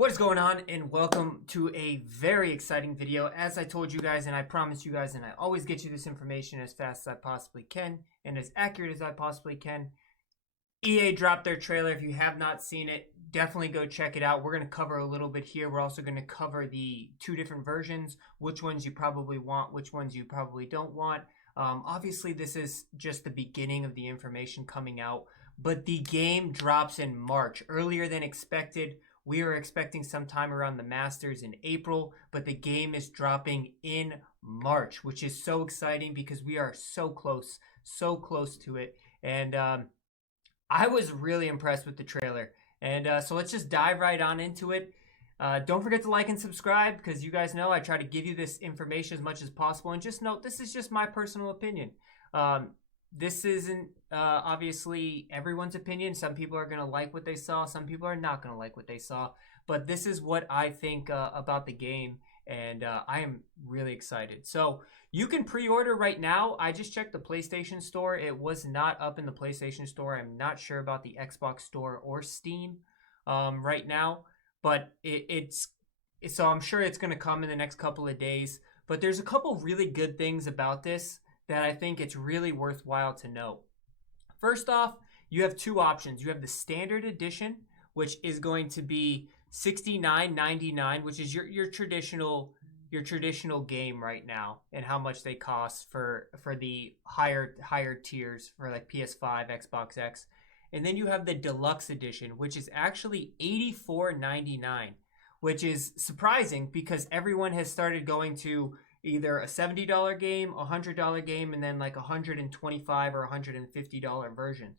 What is going on, and welcome to a very exciting video. As I told you guys, and I promised you guys, and I always get you this information as fast as I possibly can and as accurate as I possibly can. EA dropped their trailer. If you have not seen it, definitely go check it out. We're going to cover a little bit here. We're also going to cover the two different versions, which ones you probably want, which ones you probably don't want. Obviously, this is just the beginning of the information coming out, but the game drops in March, earlier than expected. We are expecting sometime around the Masters in April, but the game is dropping in March, which is so exciting because we are so close to it. And I was really impressed with the trailer. And so let's just dive right on into it. Don't forget to like and subscribe because you guys know I try to give you this information as much as possible. And just note, this is just my personal opinion. This isn't obviously everyone's opinion. Some people are going to like what they saw. Some people are not going to like what they saw. But this is what I think about the game. And I am really excited. So you can pre-order right now. I just checked the PlayStation Store. It was not up in the PlayStation Store. I'm not sure about the Xbox Store or Steam right now. But so I'm sure it's going to come in the next couple of days. But there's a couple really good things about this that I think it's really worthwhile to know. First off, you have two options. You have the standard edition, which is going to be $69.99, which is your traditional game right now, and how much they cost for the higher tiers for like PS5, Xbox X. And then you have the deluxe edition, which is actually $84.99, which is surprising because everyone has started going to either a $70 game, a $100 game, and then like a $125 or $150 version.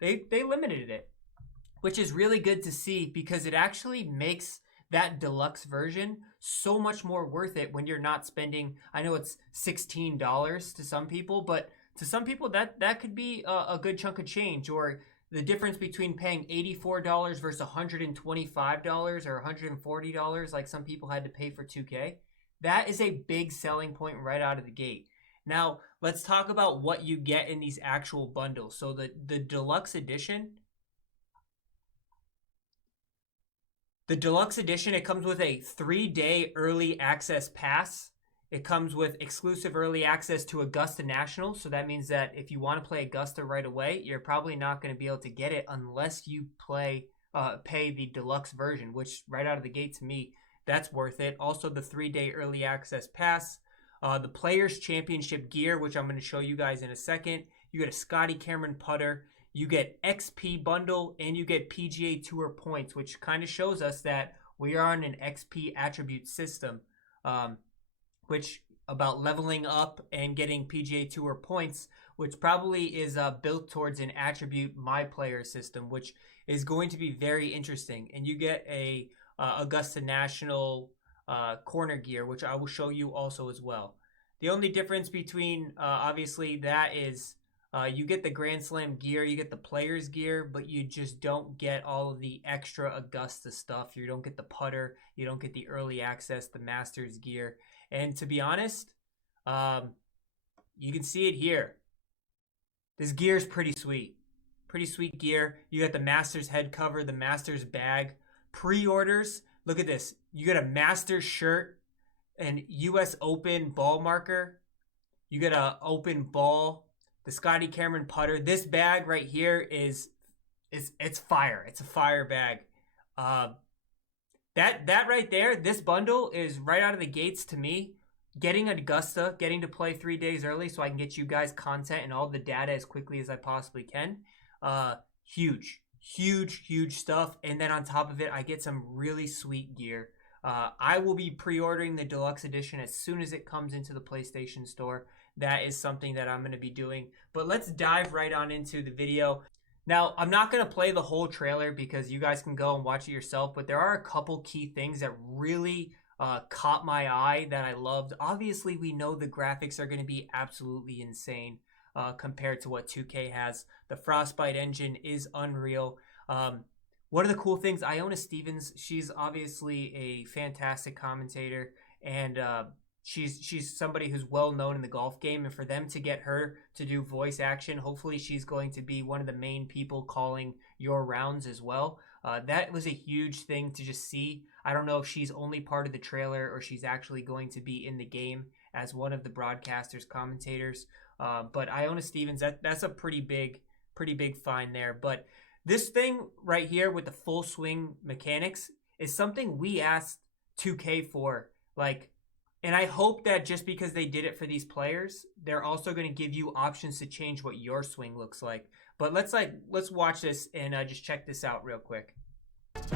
They limited it, which is really good to see because it actually makes that deluxe version so much more worth it when you're not spending. I know it's $16 to some people, but to some people that could be a good chunk of change. Or the difference between paying $84 versus $125 or $140 like some people had to pay for 2K. That is a big selling point right out of the gate. Now, let's talk about what you get in these actual bundles. So the deluxe edition, it comes with a 3-day early access pass. It comes with exclusive early access to Augusta National. So that means that if you want to play Augusta right away, you're probably not going to be able to get it unless you pay the deluxe version, which right out of the gate to me, that's worth it. Also, the 3-day early access pass, the Players Championship gear, which I'm going to show you guys in a second. You get a Scotty Cameron putter, you get XP bundle, and you get PGA Tour points, which kind of shows us that we are on an XP attribute system, which about leveling up and getting PGA Tour points, which probably is built towards an attribute my player system, which is going to be very interesting. And you get a Augusta National corner gear, which I will show you also as well. The only difference between obviously that is you get the Grand Slam gear, you get the players gear, but you just don't get all of the extra Augusta stuff. You don't get the putter, you don't get the early access, the Masters gear. And to be honest, you can see it here. This gear is pretty sweet. Pretty sweet gear. You got the Masters head cover, the Masters bag. Pre-orders, look at this. You get a Masters shirt and US Open ball marker. You get a open ball, the Scotty Cameron putter. This bag right here it's fire. It's a fire bag. That right there, this bundle is right out of the gates to me. Getting Augusta, getting to play 3 days early so I can get you guys content and all the data as quickly as I possibly can. Huge stuff. And then on top of it, I get some really sweet gear. I will be pre-ordering the deluxe edition as soon as it comes into the PlayStation Store. That is something that I'm going to be doing. But let's dive right on into the video. Now, I'm not going to play the whole trailer because you guys can go and watch it yourself, but there are a couple key things that really caught my eye that I loved. Obviously, we know the graphics are going to be absolutely insane compared to what 2K has. The Frostbite engine is unreal. One of the cool things, Iona Stevens, she's obviously a fantastic commentator, and she's somebody who's well known in the golf game, and for them to get her to do voice action, hopefully she's going to be one of the main people calling your rounds as well. That was a huge thing to just see. I don't know if she's only part of the trailer or she's actually going to be in the game as one of the broadcasters, commentators. But Iona Stevens, that's a pretty big find there. But this thing right here with the full swing mechanics is something we asked 2K for. Like, and I hope that just because they did it for these players, they're also going to give you options to change what your swing looks like. But let's watch this and just check this out real quick.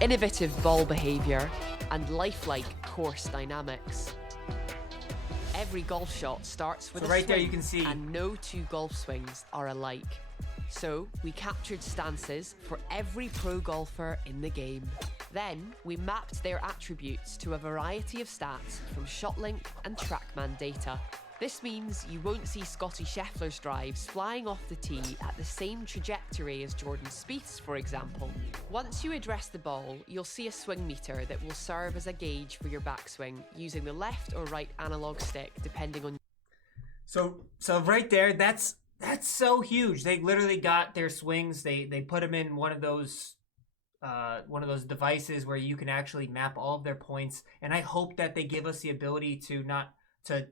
Innovative ball behavior and lifelike course dynamics. Every golf shot starts with a right swing, there you can see, and no two golf swings are alike. So we captured stances for every pro golfer in the game. Then we mapped their attributes to a variety of stats from ShotLink and TrackMan data. This means you won't see Scotty Scheffler's drives flying off the tee at the same trajectory as Jordan Spieth's, for example. Once you address the ball, you'll see a swing meter that will serve as a gauge for your backswing, using the left or right analog stick depending on... So right there, that's so huge. They literally got their swings, they put them in one of those devices where you can actually map all of their points, and I hope that they give us the ability to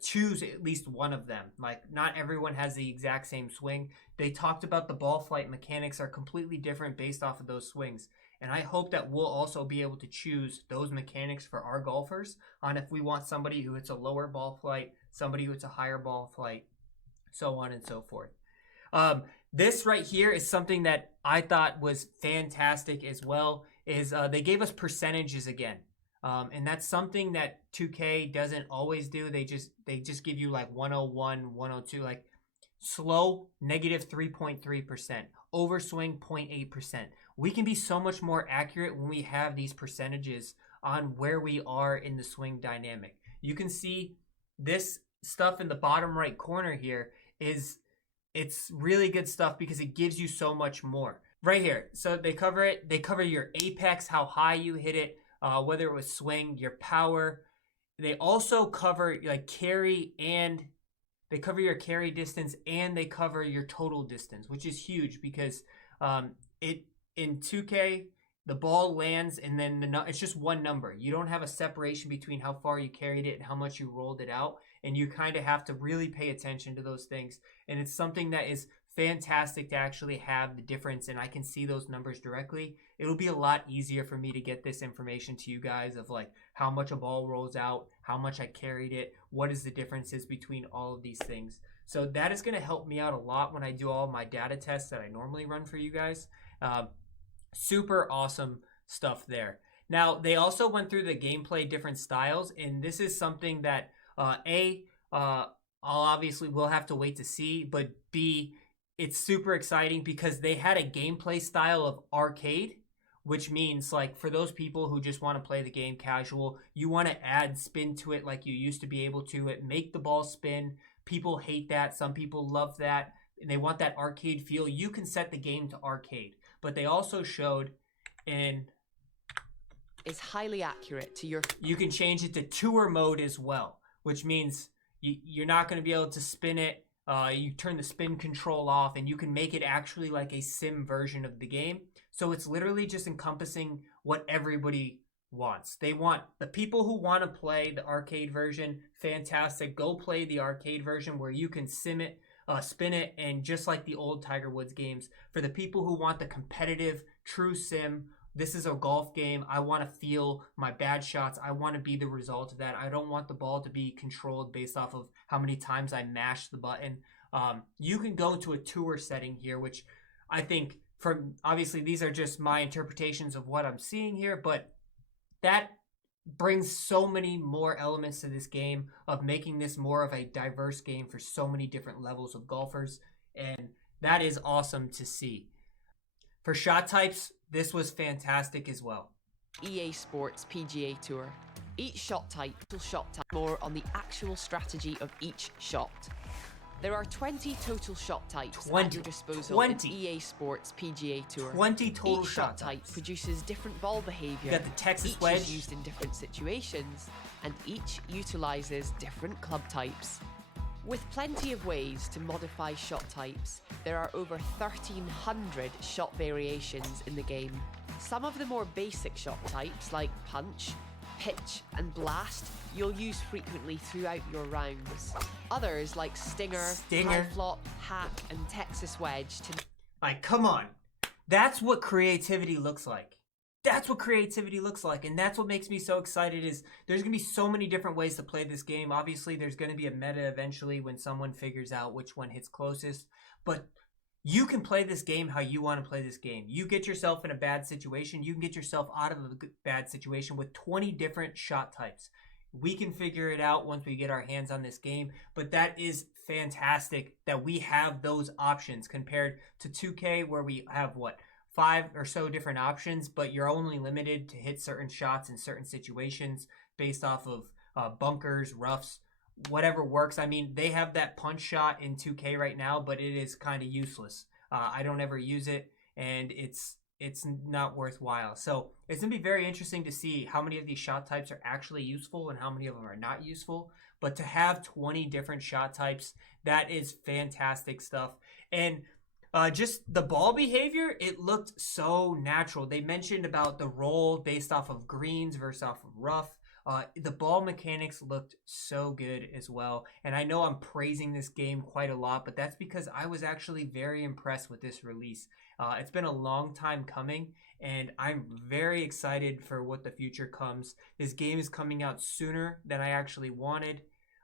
choose at least one of them. Like, not everyone has the exact same swing. They talked about the ball flight mechanics are completely different based off of those swings, and I hope that we'll also be able to choose those mechanics for our golfers on if we want somebody who hits a lower ball flight, somebody who hits a higher ball flight, so on and so forth. This right here is something that I thought was fantastic as well, is they gave us percentages again. And that's something that 2K doesn't always do. They just give you like 101, 102, like slow, negative 3.3%, overswing 0.8%. We can be so much more accurate when we have these percentages on where we are in the swing dynamic. You can see this stuff in the bottom right corner here it's really good stuff because it gives you so much more. Right here, so they cover it. They cover your apex, how high you hit it, whether it was swing, your power. They also cover like carry, and they cover your carry distance, and they cover your total distance, which is huge because it in 2K the ball lands and then it's just one number. You don't have a separation between how far you carried it and how much you rolled it out, and you kind of have to really pay attention to those things. And it's something that is fantastic to actually have the difference, and I can see those numbers directly. It'll be a lot easier for me to get this information to you guys of like how much a ball rolls out, how much I carried it, what is the differences between all of these things. So that is going to help me out a lot when I do all my data tests that I normally run for you guys. Super awesome stuff there. Now, they also went through the gameplay different styles, and this is something that obviously we'll have to wait to see, but B, it's super exciting because they had a gameplay style of arcade, which means like for those people who just want to play the game casual, you want to add spin to it like you used to be able to, make the ball spin. People hate that. Some people love that, and they want that arcade feel. You can set the game to arcade, but they also showed is highly accurate to your... You can change it to tour mode as well, which means you're not going to be able to spin it. You turn the spin control off, and you can make it actually like a sim version of the game. So it's literally just encompassing what everybody wants. They want the people who want to play the arcade version, fantastic. Go play the arcade version where you can sim it, spin it, and just like the old Tiger Woods games. For the people who want the competitive, true sim, this is a golf game. I want to feel my bad shots. I want to be the result of that. I don't want the ball to be controlled based off of how many times I mash the button. You can go to a tour setting here, which I think, from obviously these are just my interpretations of what I'm seeing here, but that brings so many more elements to this game of making this more of a diverse game for so many different levels of golfers, and that is awesome to see. For shot types, this was fantastic as well. EA Sports PGA Tour. Each shot type will shot type more on the actual strategy of each shot. There are 20 total shot types at your disposal in EA Sports PGA Tour. 20 total each shot type produces different ball behavior. You got the Texas each wedge. Is used in different situations, and each utilizes different club types. With plenty of ways to modify shot types, there are over 1,300 shot variations in the game. Some of the more basic shot types, like punch, pitch, and blast you'll use frequently throughout your rounds. Others like Stinger, High Flop, Hack, and Texas Wedge. Like, come on. That's what creativity looks like. That's what creativity looks like, and that's what makes me so excited. Is there's going to be so many different ways to play this game. Obviously, there's going to be a meta eventually when someone figures out which one hits closest, but you can play this game how you want to play this game. You get yourself in a bad situation, you can get yourself out of a bad situation with 20 different shot types. We can figure it out once we get our hands on this game, but that is fantastic that we have those options compared to 2K where we have, what, 5 or so different options, but you're only limited to hit certain shots in certain situations based off of bunkers, roughs, whatever works. I mean, they have that punch shot in 2K right now, but it is kind of useless. I don't ever use it, and it's not worthwhile. So it's going to be very interesting to see how many of these shot types are actually useful and how many of them are not useful. But to have 20 different shot types, that is fantastic stuff. And just the ball behavior, it looked so natural. They mentioned about the roll based off of greens versus off of rough. The ball mechanics looked so good as well. And I know I'm praising this game quite a lot, but that's because I was actually very impressed with this release. It's been a long time coming, and I'm very excited for what the future comes. This game is coming out sooner than I actually wanted.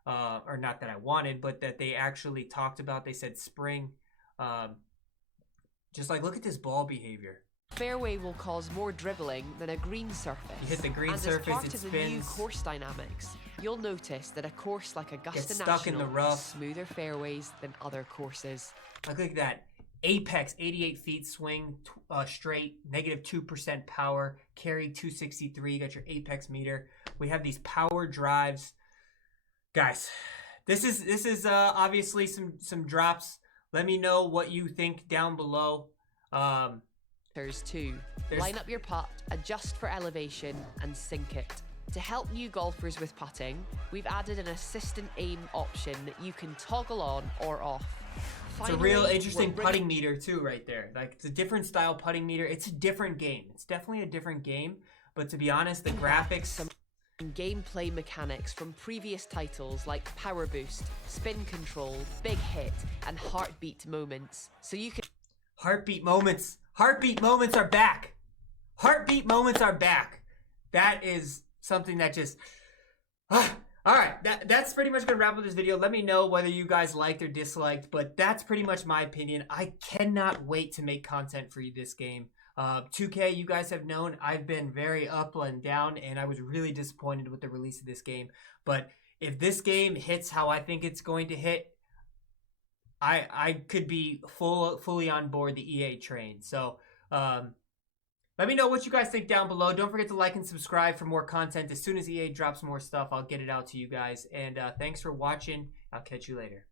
Or not that I wanted, but that they actually talked about. They said spring. Just like, look at this ball behavior. Fairway will cause more dribbling than a green surface. You hit the green surface, as part it of spins. the new course dynamics, you'll notice that a course like Augusta Gets stuck National in the rough. has smoother fairways than other courses. Look at that. Apex, 88 feet swing, straight, negative 2% power, carry 263. You got your Apex meter. We have these power drives. Guys, this is obviously some drops. Let me know what you think down below. There's two. Line up your putt, adjust for elevation, and sink it. To help new golfers with putting, we've added an assistant aim option that you can toggle on or off. It's a real interesting putting meter too right there. Like, it's a different style putting meter. It's a different game. It's definitely a different game. But to be honest, the graphics... Some gameplay mechanics from previous titles like Power Boost, Spin Control, Big Hit, and Heartbeat Moments. So you can... Heartbeat moments. Heartbeat moments are back. Heartbeat moments are back. That is something that just... Alright, that's pretty much going to wrap up this video. Let me know whether you guys liked or disliked, but that's pretty much my opinion. I cannot wait to make content for you this game. 2K, you guys have known I've been very up and down, and I was really disappointed with the release of this game. But if this game hits how I think it's going to hit, I could be fully on board the EA train. So let me know what you guys think down below. Don't forget to like and subscribe for more content. As soon as EA drops more stuff, I'll get it out to you guys. And thanks for watching. I'll catch you later.